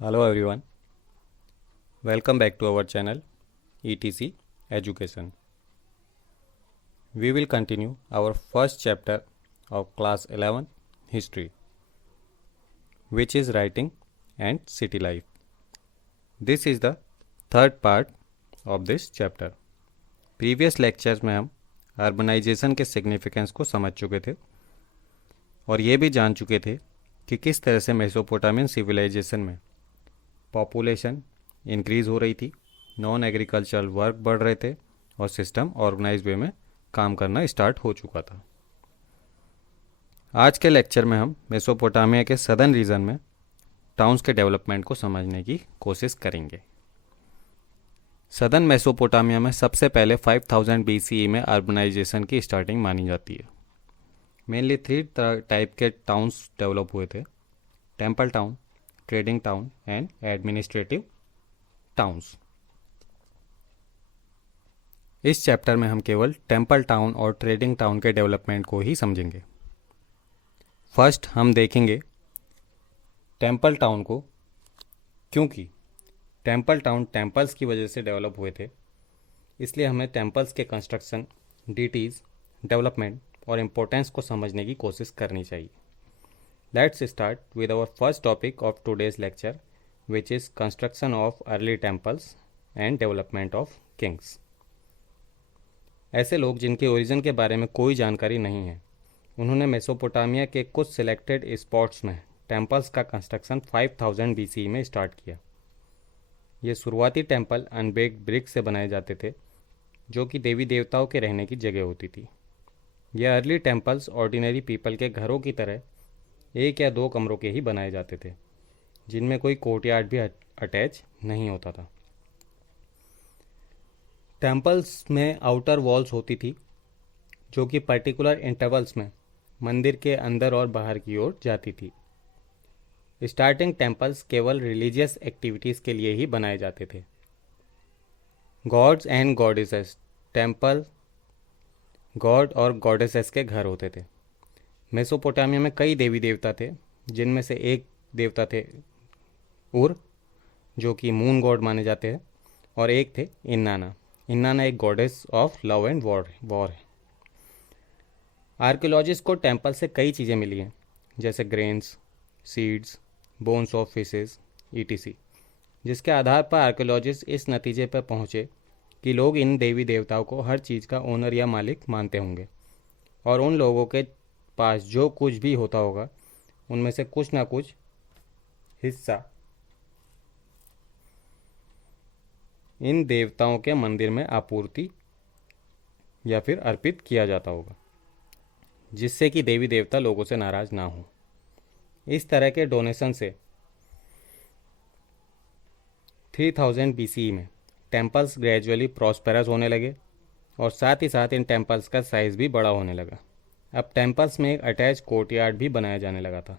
Hello everyone, welcome back to our channel ETC Education. We will continue our first chapter of class 11 history, which is writing and city life. This is the third part of this chapter. Previous lectures में हम urbanisation के significance को समझ चुके थे और ये भी जान चुके थे कि किस तरह से मेसोपोटामियन सिविलाइजेशन में पॉपुलेशन इंक्रीज़ हो रही थी, नॉन एग्रीकल्चरल वर्क बढ़ रहे थे और सिस्टम ऑर्गेनाइज वे में काम करना स्टार्ट हो चुका था। आज के लेक्चर में हम मेसोपोटामिया के सदर्न रीजन में टाउन्स के डेवलपमेंट को समझने की कोशिश करेंगे। सदर्न मेसोपोटामिया में सबसे पहले 5000 BCE में अर्बनाइजेशन की स्टार्टिंग मानी जाती है। मेनली 3 टाइप के टाउन्स डेवलप हुए थे: temple town, trading town and administrative towns. इस चैप्टर में हम केवल टेम्पल टाउन और ट्रेडिंग टाउन के डेवलपमेंट को ही समझेंगे। फर्स्ट हम देखेंगे टेम्पल टाउन को, क्योंकि टेम्पल टाउन टेम्पल्स की वजह से डेवलप हुए थे, इसलिए हमें टेम्पल्स के कंस्ट्रक्शन, डिटीज़, डेवलपमेंट और इम्पोर्टेंस को समझने की कोशिश करनी चाहिए। Let's start with our first topic of today's lecture, which is construction of early temples and development of kings. ऐसे लोग जिनके ओरिजिन के बारे में कोई जानकारी नहीं है, उन्होंने मेसोपोटामिया के कुछ सिलेक्टेड स्पॉट्स में टेम्पल्स का कंस्ट्रक्शन 5000 BCE में स्टार्ट किया। ये शुरुआती टेम्पल अनबेक्ड ब्रिक से बनाए जाते थे, जो कि देवी देवताओं के रहने की जगह होती थी। यह अर्ली टेम्पल्स ऑर्डिनरी पीपल के घरों की तरह 1 या 2 कमरों के ही बनाए जाते थे, जिनमें कोई कोर्टयार्ड भी अटैच नहीं होता था। टेम्पल्स में आउटर वॉल्स होती थी, जो कि पर्टिकुलर इंटरवल्स में मंदिर के अंदर और बाहर की ओर जाती थी। स्टार्टिंग टेम्पल्स केवल रिलीजियस एक्टिविटीज़ के लिए ही बनाए जाते थे। Gods and goddesses, temple God और गॉडेसेस के घर होते थे। मेसोपोटामिया में कई देवी देवता थे, जिनमें से एक देवता थे उर, जो कि मून गॉड माने जाते हैं, और एक थे इन्नाना। इन्नाना एक goddess of love and war है। आर्कियोलॉजिस्ट को टेम्पल से कई चीज़ें मिली हैं, जैसे grains, seeds, bones of fishes ETC, जिसके आधार पर आर्कियोलॉजिस्ट इस नतीजे पर पहुँचे कि लोग इन देवी देवताओं को हर चीज़ का ओनर या मालिक मानते होंगे, और उन लोगों के पास जो कुछ भी होता होगा उनमें से कुछ ना कुछ हिस्सा इन देवताओं के मंदिर में आपूर्ति या फिर अर्पित किया जाता होगा, जिससे कि देवी देवता लोगों से नाराज ना हो। इस तरह के डोनेशन से 3000 BCE में टेम्पल्स ग्रेजुअली प्रॉस्पेरस होने लगे और साथ ही साथ इन टेम्पल्स का साइज़ भी बड़ा होने लगा। अब टेम्पल्स में एक अटैच कोर्टयार्ड भी बनाया जाने लगा था।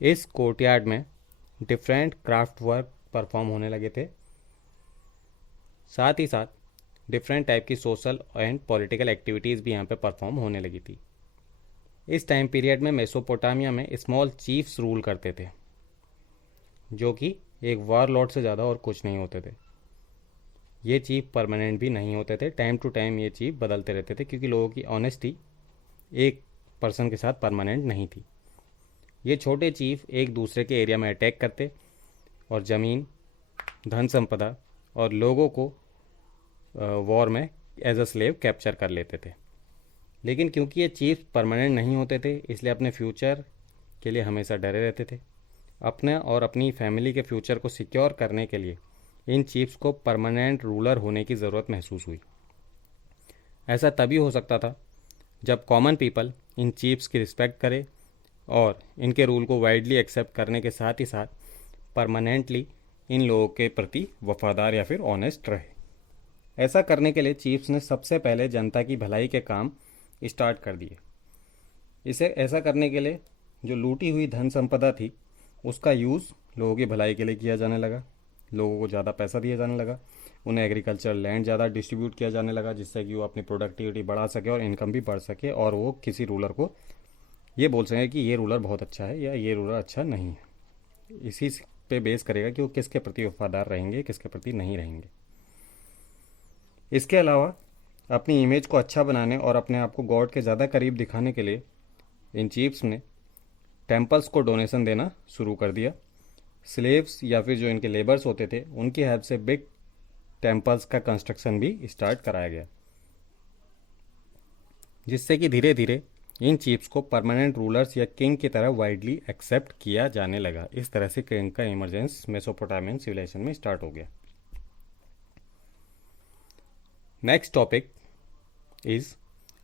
इस कोर्टयार्ड में डिफरेंट क्राफ्ट वर्क परफॉर्म होने लगे थे, साथ ही साथ डिफरेंट टाइप की सोशल एंड पॉलिटिकल एक्टिविटीज़ भी यहाँ पे परफॉर्म होने लगी थी। इस टाइम पीरियड में मेसोपोटामिया में स्मॉल चीफ्स रूल करते थे, जो कि एक वारलॉर्ड से ज़्यादा और कुछ नहीं होते थे। ये चीफ परमानेंट भी नहीं होते थे, टाइम टू टाइम ये चीफ बदलते रहते थे, क्योंकि लोगों की ऑनेस्टी एक पर्सन के साथ परमानेंट नहीं थी। ये छोटे चीफ एक दूसरे के एरिया में अटैक करते और ज़मीन, धन संपदा और लोगों को वॉर में एज अ स्लेव कैप्चर कर लेते थे। लेकिन क्योंकि ये चीफ परमानेंट नहीं होते थे, इसलिए अपने फ्यूचर के लिए हमेशा डरे रहते थे। अपने और अपनी फैमिली के फ्यूचर को सिक्योर करने के लिए इन चीफ्स को परमानेंट रूलर होने की ज़रूरत महसूस हुई। ऐसा तभी हो सकता था जब कॉमन पीपल इन चीफ्स की रिस्पेक्ट करे और इनके रूल को वाइडली एक्सेप्ट करने के साथ ही साथ परमानेंटली इन लोगों के प्रति वफादार या फिर ऑनेस्ट रहे। ऐसा करने के लिए चीफ्स ने सबसे पहले जनता की भलाई के काम स्टार्ट कर दिए। इसे ऐसा करने के लिए जो लूटी हुई धन संपदा थी, उसका यूज़ लोगों की भलाई के लिए किया जाने लगा। लोगों को ज़्यादा पैसा दिया जाने लगा, उन्हें एग्रीकल्चर लैंड ज़्यादा डिस्ट्रीब्यूट किया जाने लगा, जिससे कि वो अपनी प्रोडक्टिविटी बढ़ा सके और इनकम भी बढ़ सके, और वो किसी रूलर को ये बोल सकें कि ये रूलर बहुत अच्छा है या ये रूलर अच्छा नहीं है। इसी पे बेस करेगा कि वो किसके प्रति वफादार रहेंगे, किसके प्रति नहीं रहेंगे। इसके अलावा अपनी इमेज को अच्छा बनाने और अपने आप को गॉड के ज़्यादा करीब दिखाने के लिए इन चीफ्स ने टेम्पल्स को डोनेशन देना शुरू कर दिया। स्लेव्स या फिर जो इनके लेबर्स होते थे उनकी हेल्प से बिग टेम्पल्स का कंस्ट्रक्शन भी स्टार्ट कराया गया, जिससे कि धीरे धीरे इन चीफ्स को परमानेंट रूलर्स या किंग की तरह वाइडली एक्सेप्ट किया जाने लगा। इस तरह से किंग का इमरजेंस मेसोपोटामियन सिविलाइजेशन में स्टार्ट हो गया। Next topic is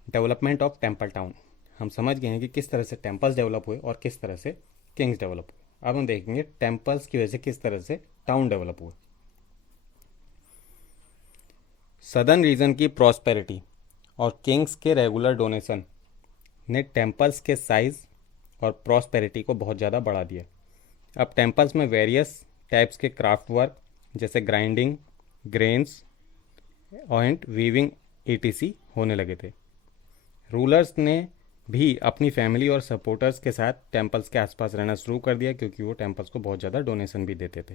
development of temple town. हम समझ गए हैं कि किस तरह से टेम्पल्स डेवलप हुए और किस तरह से किंग्स डेवलप हुए। अब हम देखेंगे टेम्पल्स की वजह से किस तरह से टाउन डेवलप हुए। सदर्न रीजन की प्रॉस्पेरिटी और किंग्स के रेगुलर डोनेशन ने टेम्पल्स के साइज और प्रॉस्पेरिटी को बहुत ज़्यादा बढ़ा दिया। अब टेम्पल्स में वेरियस टाइप्स के क्राफ्ट वर्क जैसे grinding, grains and weaving etc होने लगे थे। रूलर्स ने भी अपनी फैमिली और सपोर्टर्स के साथ टेम्पल्स के आसपास रहना शुरू कर दिया, क्योंकि वो टेम्पल्स को बहुत ज़्यादा डोनेशन भी देते थे।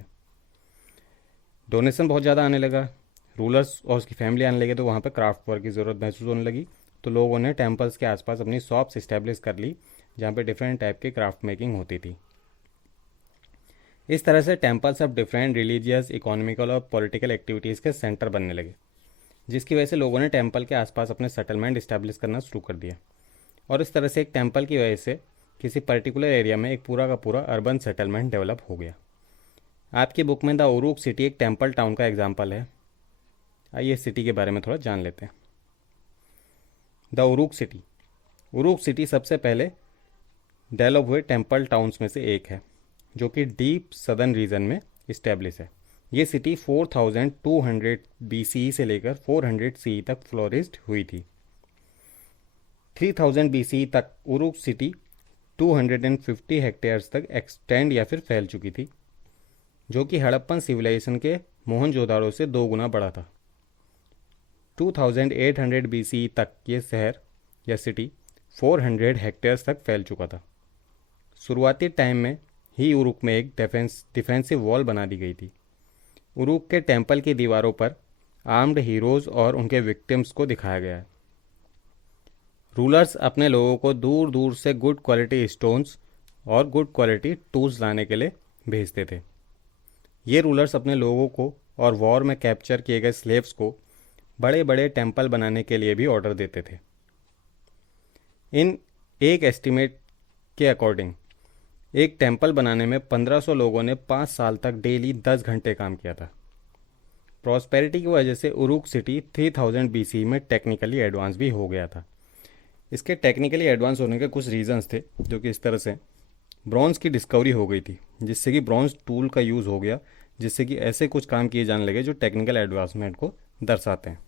डोनेशन बहुत ज़्यादा आने लगा, रूलर्स और उसकी फैमिली आने लगे, तो वहाँ पर क्राफ्ट वर्क की ज़रूरत महसूस होने लगी। तो लोगों ने टेम्पल्स के आसपास अपनी शॉप्स इस्टेब्लिश कर ली, जहाँ पे डिफरेंट टाइप की क्राफ्ट मेकिंग होती थी। इस तरह से टेम्पल्स अब डिफरेंट रिलीजियस, इकोनॉमिकल और पॉलिटिकल एक्टिविटीज़ के सेंटर बनने लगे, जिसकी वजह से लोगों ने टेम्पल के आसपास अपने सेटलमेंट इस्टेब्लिश करना शुरू कर दिया। और इस तरह से एक टेम्पल की वजह से किसी पर्टिकुलर एरिया में एक पूरा का पूरा अर्बन सेटलमेंट डेवलप हो गया। आपकी बुक में द उरुक सिटी एक टेम्पल टाउन का एग्जाम्पल है। आइए सिटी के बारे में थोड़ा जान लेते हैं। द उरुक सिटी सबसे पहले डेवलप हुए टेम्पल टाउन्स में से एक है, जो कि डीप सदर्न रीजन में इस्टेब्लिश है। ये सिटी 4200 BCE से लेकर 400 CE तक फ्लोरिस्ड हुई थी। 3000 BCE तक उरुक सिटी 250 हेक्टेयर्स तक एक्सटेंड या फिर फैल चुकी थी, जो कि हड़प्पन सिविलाइजेशन के मोहनजोदाड़ो से 2 गुना बड़ा था। 2800 BCE तक ये शहर या सिटी 400 हेक्टेयर्स तक फैल चुका था। शुरुआती टाइम में ही उरुक में एक डिफेंसिव वॉल बना दी गई थी। उरुक के टेम्पल की दीवारों पर आर्म्ड हीरोज़ और उनके विक्टिम्स को दिखाया गया है। रूलर्स अपने लोगों को दूर दूर से गुड क्वालिटी स्टोन्स और गुड क्वालिटी टूल्स लाने के लिए भेजते थे। ये रूलर्स अपने लोगों को और वॉर में कैप्चर किए गए स्लेव्स को बड़े बड़े टेम्पल बनाने के लिए भी ऑर्डर देते थे। इन एक एस्टीमेट के अकॉर्डिंग एक टेम्पल बनाने में 1500 लोगों ने 5 साल तक डेली 10 घंटे काम किया था। प्रॉस्पेरिटी की वजह से उरुक सिटी 3000 BC में टेक्निकली एडवांस भी हो गया था। इसके टेक्निकली एडवांस होने के कुछ रीजंस थे, जो कि इस तरह से ब्रॉन्ज़ की डिस्कवरी हो गई थी, जिससे कि ब्रॉन्ज़ टूल का यूज़ हो गया, जिससे कि ऐसे कुछ काम किए जाने लगे जो टेक्निकल एडवांसमेंट को दर्शाते हैं।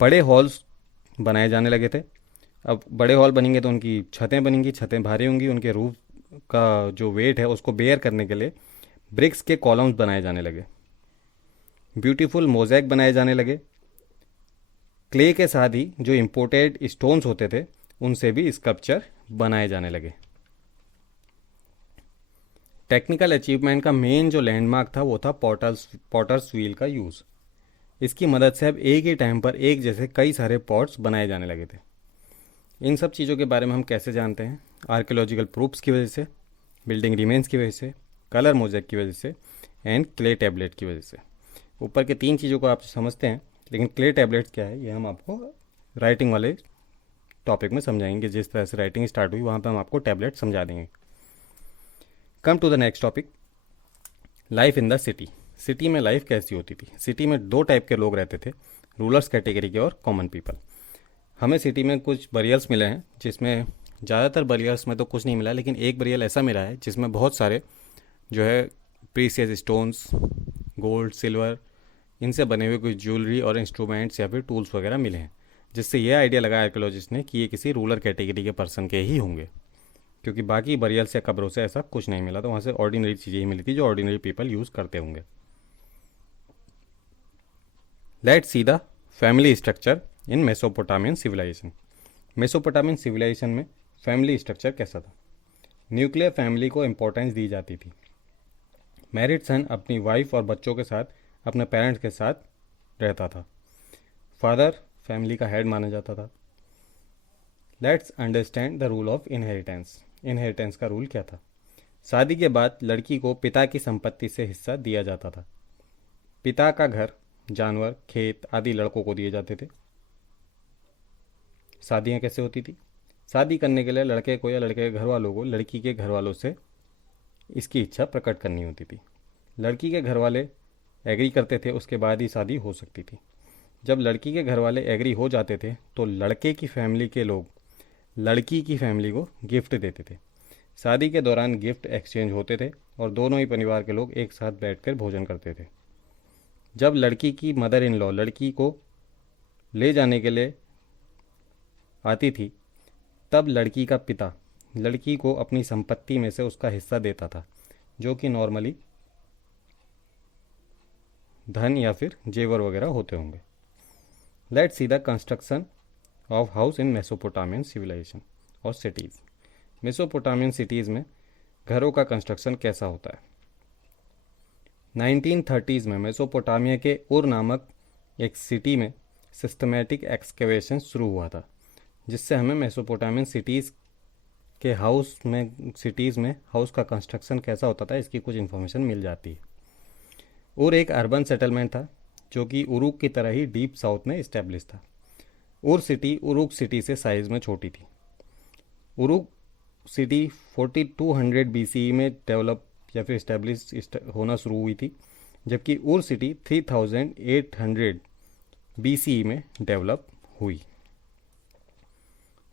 बड़े हॉल्स बनाए जाने लगे थे। अब बड़े हॉल बनेंगे तो उनकी छतें बनेंगी, छतें भारी होंगी, उनके रूफ का जो वेट है उसको बेयर करने के लिए ब्रिक्स के कॉलम्स बनाए जाने लगे। ब्यूटीफुल मोज़ेक बनाए जाने लगे। क्ले के साथ ही जो इम्पोर्टेड स्टोन्स होते थे उनसे भी स्कल्पचर बनाए जाने लगे। टेक्निकल अचीवमेंट का मेन जो लैंडमार्क था वो था पॉटर्स व्हील का यूज़। इसकी मदद से अब एक ही टाइम पर एक जैसे कई सारे पॉट्स बनाए जाने लगे थे। इन सब चीज़ों के बारे में हम कैसे जानते हैं? आर्कियोलॉजिकल प्रूफ्स की वजह से, बिल्डिंग रिमेन्स की वजह से, कलर मोज़ेक की वजह से एंड क्ले टैबलेट की वजह से। ऊपर के 3 चीज़ों को आप समझते हैं, लेकिन क्ले टैबलेट्स क्या है ये हम आपको राइटिंग वाले टॉपिक में समझाएंगे। जिस तरह से राइटिंग स्टार्ट हुई वहाँ पर हम आपको टैबलेट समझा देंगे। Come to the next topic, life in the city. City में लाइफ कैसी होती थी? सिटी में 2 टाइप के लोग रहते थे, रूलर्स कैटेगरी के और कॉमन पीपल। हमें सिटी में कुछ बरियल्स मिले हैं, जिसमें ज़्यादातर बरियल्स में तो कुछ नहीं मिला, लेकिन एक बरियल ऐसा मिला है जिसमें बहुत सारे जो है प्रीसियस स्टोन्स, गोल्ड, सिल्वर, इनसे बने हुए कुछ ज्वेलरी और इंस्ट्रूमेंट्स या फिर टूल्स वगैरह मिले हैं, जिससे ये आइडिया लगा आर्कियोलॉजिस्ट ने कि ये किसी रूलर कैटेगरी के पर्सन के ही होंगे, क्योंकि बाकी बरियल्स या कब्रों से ऐसा कुछ नहीं मिला। तो वहाँ से ऑर्डिनरी चीज़ें ही मिली थी जो ऑर्डिनरी पीपल यूज़ करते होंगे। Let's see the family structure in Mesopotamian civilization. Mesopotamian civilization में फैमिली स्ट्रक्चर कैसा था? न्यूक्लियर फैमिली को इम्पोर्टेंस दी जाती थी। मैरिड सन अपनी वाइफ और बच्चों के साथ अपने पेरेंट्स के साथ रहता था। फादर फैमिली का हेड माना जाता था। Let's understand the rule of inheritance. Inheritance का रूल क्या था? शादी के बाद लड़की को पिता की संपत्ति से हिस्सा दिया जाता था। पिता का घर, जानवर, खेत आदि लड़कों को दिए जाते थे। शादियाँ कैसे होती थी? शादी करने के लिए लड़के को या लड़के के घर वालों को लड़की के घर वालों से इसकी इच्छा प्रकट करनी होती थी। लड़की के घर वाले एग्री करते थे, उसके बाद ही शादी हो सकती थी। जब लड़की के घर वाले एग्री हो जाते थे तो लड़के की फैमिली के लोग लड़की की फैमिली को गिफ्ट देते थे। शादी के दौरान गिफ्ट एक्सचेंज होते थे और दोनों ही परिवार के लोग एक साथ बैठकर भोजन करते थे। जब लड़की की मदर इन लॉ लड़की को ले जाने के लिए आती थी, तब लड़की का पिता लड़की को अपनी संपत्ति में से उसका हिस्सा देता था, जो कि नॉर्मली धन या फिर जेवर वगैरह होते होंगे। Let's see the construction of house in Mesopotamian civilization और सिटीज़। मेसोपोटामियन सिटीज़ में घरों का कंस्ट्रक्शन कैसा होता है? 1930s में मेसोपोटामिया के उर नामक एक सिटी में सिस्टमेटिक एक्सकेवेशन शुरू हुआ था, जिससे हमें मेसोपोटामियन सिटीज़ में हाउस का कंस्ट्रक्शन कैसा होता था इसकी कुछ इन्फॉर्मेशन मिल जाती है। उर एक अर्बन सेटलमेंट था जो कि उरुक की तरह ही डीप साउथ में इस्टेब्लिश था। उर सिटी उरुक सिटी से साइज़ में छोटी थी। उरुक सिटी 4200 BCE में डेवलप या फिर इस्टेब्लिश होना शुरू हुई थी, जबकि उर सिटी 3800 BCE में डेवलप हुई।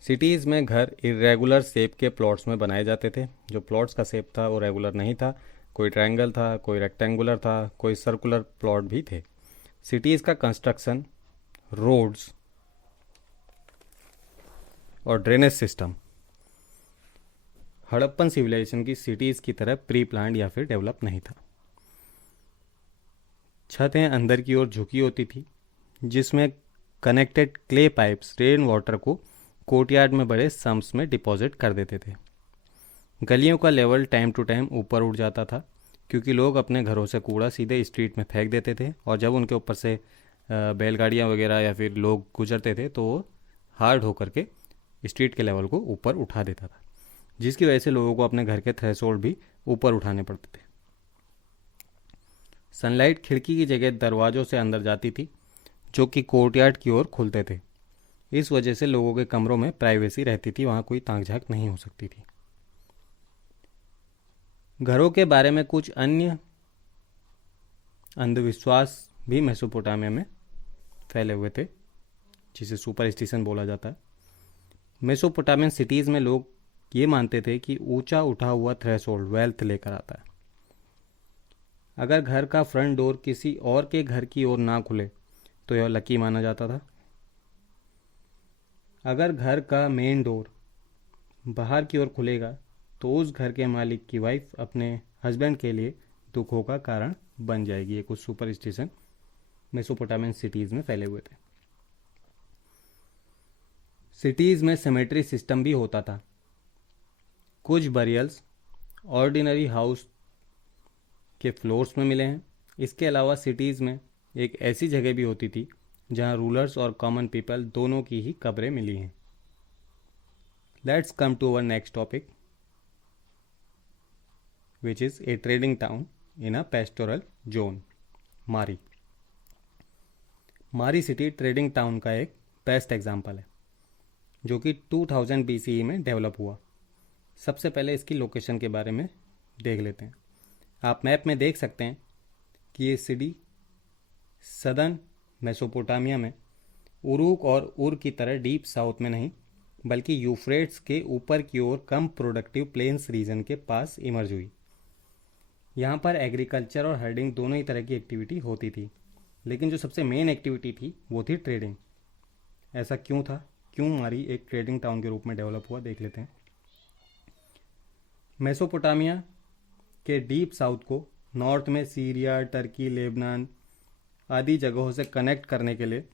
सिटीज़ में घर इरेगुलर शेप के प्लॉट्स में बनाए जाते थे। जो प्लॉट्स का शेप था वो रेगुलर नहीं था, कोई ट्रायंगल था, कोई रेक्टेंगुलर था, कोई सर्कुलर प्लॉट भी थे। सिटीज़ का कंस्ट्रक्शन, रोड्स और ड्रेनेज सिस्टम हड़प्पन सिविलाइजेशन की सिटीज़ की तरह प्री प्लान्ड या फिर डेवलप नहीं था। छतें अंदर की ओर झुकी होती थी, जिसमें connected clay pipes rain water को कोर्टयार्ड में बड़े सम्प्स में डिपॉजिट कर देते थे। गलियों का लेवल टाइम टू टाइम ऊपर उठ जाता था, क्योंकि लोग अपने घरों से कूड़ा सीधे स्ट्रीट में फेंक देते थे, और जब उनके ऊपर से बैलगाड़ियाँ वगैरह या फिर लोग गुजरते थे तो वो हार्ड होकर के स्ट्रीट के लेवल को ऊपर उठा देता था, जिसकी वजह से लोगों को अपने घर के थ्रेशोल्ड भी ऊपर उठाने पड़ते थे। सनलाइट खिड़की की जगह दरवाज़ों से अंदर जाती थी, जो कि कोर्टयार्ड की ओर खुलते थे। इस वजह से लोगों के कमरों में प्राइवेसी रहती थी, वहाँ कोई ताक झांक नहीं हो सकती थी। घरों के बारे में कुछ अन्य अंधविश्वास भी मेसोपोटामिया में फैले हुए थे, जिसे सुपरस्टिशन बोला जाता है। मेसोपोटामियन सिटीज़ में लोग ये मानते थे कि ऊंचा उठा हुआ थ्रेशोल्ड वेल्थ लेकर आता है। अगर घर का फ्रंट डोर किसी और के घर की ओर ना खुले तो यह लकी माना जाता था। अगर घर का मेन डोर बाहर की ओर खुलेगा तो उस घर के मालिक की वाइफ अपने हस्बैंड के लिए दुखों का कारण बन जाएगी। ये कुछ सुपरस्टिशन मेसोपोटामियन सिटीज़ में फैले हुए थे। सिटीज़ में सेमेट्री सिस्टम भी होता था। कुछ बरियल्स ऑर्डिनरी हाउस के फ्लोर्स में मिले हैं। इसके अलावा सिटीज़ में एक ऐसी जगह भी होती थी जहां रूलर्स और कॉमन पीपल दोनों की ही कब्रें मिली हैं। Let's come to our next topic, which is a trading town in a pastoral zone, मारी। मारी सिटी ट्रेडिंग टाउन का एक बेस्ट एग्जाम्पल है, जो कि 2000 BCE में डेवलप हुआ। सबसे पहले इसकी लोकेशन के बारे में देख लेते हैं। आप मैप में देख सकते हैं कि ये सिटी सदर्न मेसोपोटामिया में उरुक और उर की तरह डीप साउथ में नहीं, बल्कि यूफ्रेट्स के ऊपर की ओर कम प्रोडक्टिव प्लेन्स रीजन के पास इमर्ज हुई। यहाँ पर एग्रीकल्चर और हर्डिंग दोनों ही तरह की एक्टिविटी होती थी, लेकिन जो सबसे मेन एक्टिविटी थी वो थी ट्रेडिंग। ऐसा क्यों था? क्यों मारी एक ट्रेडिंग टाउन के रूप में डेवलप हुआ, देख लेते हैं। मेसोपोटामिया के डीप साउथ को नॉर्थ में सीरिया, टर्की, लेबनान आदि जगहों से कनेक्ट करने के लिए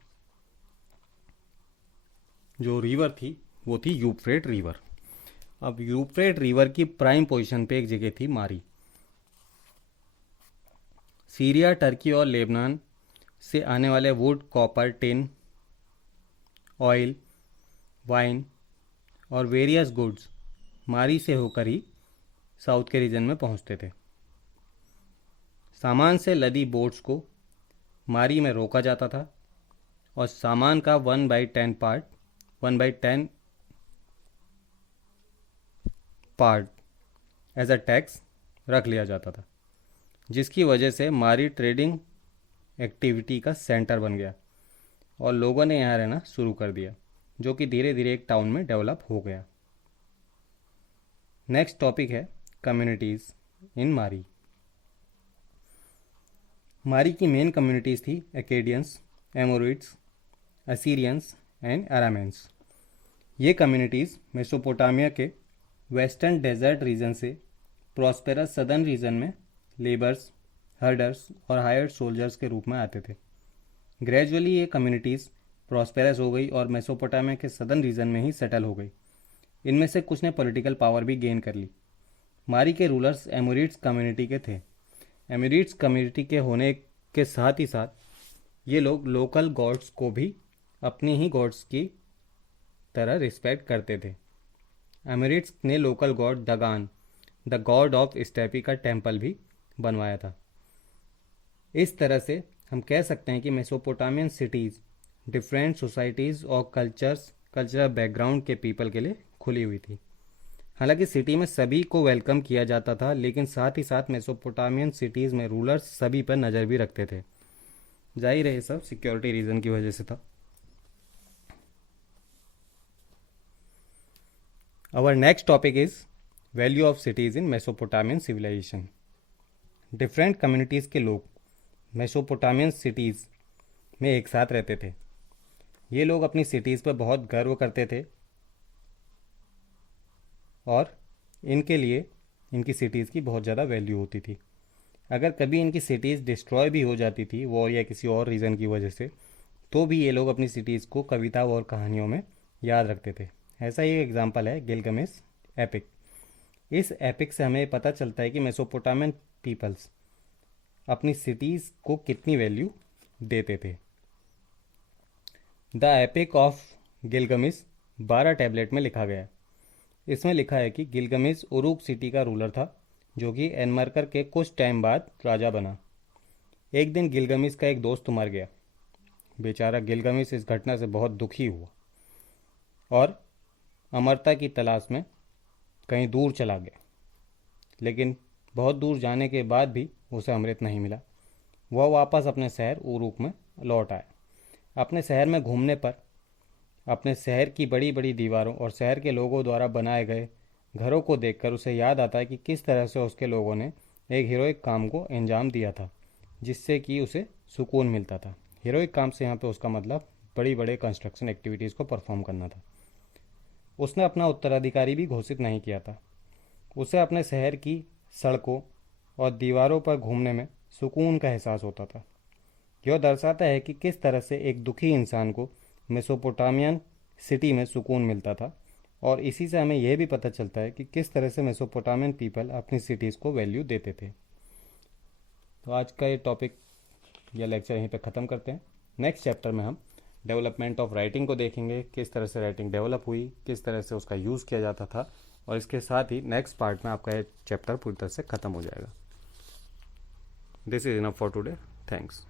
जो रिवर थी वो थी यूफ्रेट रिवर। अब यूफ्रेट रिवर की प्राइम पोजीशन पे एक जगह थी मारी। सीरिया, टर्की और लेबनान से आने वाले would, copper, tin, oil, wine और वेरियस गुड्स मारी से होकर ही साउथ के रीजन में पहुंचते थे। सामान से लदी बोट्स को मारी में रोका जाता था और सामान का 1/10 पार्ट एज अ टैक्स रख लिया जाता था, जिसकी वजह से मारी ट्रेडिंग एक्टिविटी का सेंटर बन गया और लोगों ने यहाँ रहना शुरू कर दिया, जो कि धीरे धीरे एक टाउन में डेवलप हो गया। नेक्स्ट टॉपिक है कम्युनिटीज़ इन मारी। मारी की मेन कम्युनिटीज़ थी एकेडियंस, एमोरिट्स, असीरियंस एंड अरामेंस। ये कम्युनिटीज़ मेसोपोटामिया के वेस्टर्न डेजर्ट रीजन से प्रॉस्पेरस सदर्न रीजन में लेबर्स, हर्डर्स और हायर्ड सोल्जर्स के रूप में आते थे। ग्रेजुअली ये कम्युनिटीज़ प्रॉस्पेरस हो गई और मेसोपोटामिया के सदर्न रीजन में ही सेटल हो गई। इनमें से कुछ ने पॉलिटिकल पावर भी गेन कर ली। मारी के रूलर्स एमोरिट्स कम्युनिटी के थे। एमोरिट्स कम्युनिटी के होने के साथ ही साथ ये लोग लोकल गॉड्स को भी अपनी ही गॉड्स की तरह रिस्पेक्ट करते थे। एमोरिट्स ने local god Dagan, the god of steppe का टेम्पल भी बनवाया था। इस तरह से हम कह सकते हैं कि मेसोपोटामियन सिटीज़ डिफरेंट सोसाइटीज़ और कल्चरल बैकग्राउंड के पीपल के लिए खुली हुई थी। हालांकि सिटी में सभी को वेलकम किया जाता था, लेकिन साथ ही साथ मेसोपोटामियन सिटीज़ में रूलर्स सभी पर नज़र भी रखते थे। जाहिर है ये सब सिक्योरिटी रीज़न की वजह से था। Our next topic is value of cities in Mesopotamian civilization. Different communities के लोग मेसोपोटामियन सिटीज़ में एक साथ रहते थे। ये लोग अपनी सिटीज़ पर बहुत गर्व करते थे और इनके लिए इनकी सिटीज़ की बहुत ज़्यादा वैल्यू होती थी। अगर कभी इनकी सिटीज़ डिस्ट्रॉय भी हो जाती थी वॉर या किसी और रीज़न की वजह से, तो भी ये लोग अपनी सिटीज़ को कविता और कहानियों में याद रखते थे। ऐसा ही एक एग्जाम्पल है गिलगमेश एपिक। इस एपिक से हमें पता चलता है कि मेसोपोटामियन पीपल्स अपनी सिटीज़ को कितनी वैल्यू देते थे। The epic of Gilgamesh 12 tablet में लिखा गया है। इसमें लिखा है कि गिलगमेश उरुक सिटी का रूलर था, जो कि एनमरकर के कुछ टाइम बाद राजा बना। एक दिन गिलगमेश का एक दोस्त मर गया। बेचारा गिलगमेश इस घटना से बहुत दुखी हुआ और अमरता की तलाश में कहीं दूर चला गया, लेकिन बहुत दूर जाने के बाद भी उसे अमृत नहीं मिला। वह वापस अपने शहर उरुक में लौट आया। अपने शहर में घूमने पर अपने शहर की बड़ी बड़ी दीवारों और शहर के लोगों द्वारा बनाए गए घरों को देखकर उसे याद आता है कि किस तरह से उसके लोगों ने एक हीरोइक काम को अंजाम दिया था, जिससे कि उसे सुकून मिलता था। हीरोइक काम से यहाँ पे उसका मतलब बड़ी बड़े कंस्ट्रक्शन एक्टिविटीज़ को परफॉर्म करना था। उसने अपना उत्तराधिकारी भी घोषित नहीं किया था। उसे अपने शहर की सड़कों और दीवारों पर घूमने में सुकून का एहसास होता था। यह दर्शाता है कि किस तरह से एक दुखी इंसान को मेसोपोटामियन सिटी में सुकून मिलता था, और इसी से हमें यह भी पता चलता है कि किस तरह से मेसोपोटामियन पीपल अपनी सिटीज़ को वैल्यू देते थे। तो आज का ये टॉपिक या लेक्चर यहीं पे ख़त्म करते हैं। नेक्स्ट चैप्टर में हम डेवलपमेंट ऑफ राइटिंग को देखेंगे, किस तरह से राइटिंग डेवलप हुई, किस तरह से उसका यूज़ किया जाता था, और इसके साथ ही नेक्स्ट पार्ट में आपका ये चैप्टर पूरी तरह से ख़त्म हो जाएगा। This is enough for today. Thanks.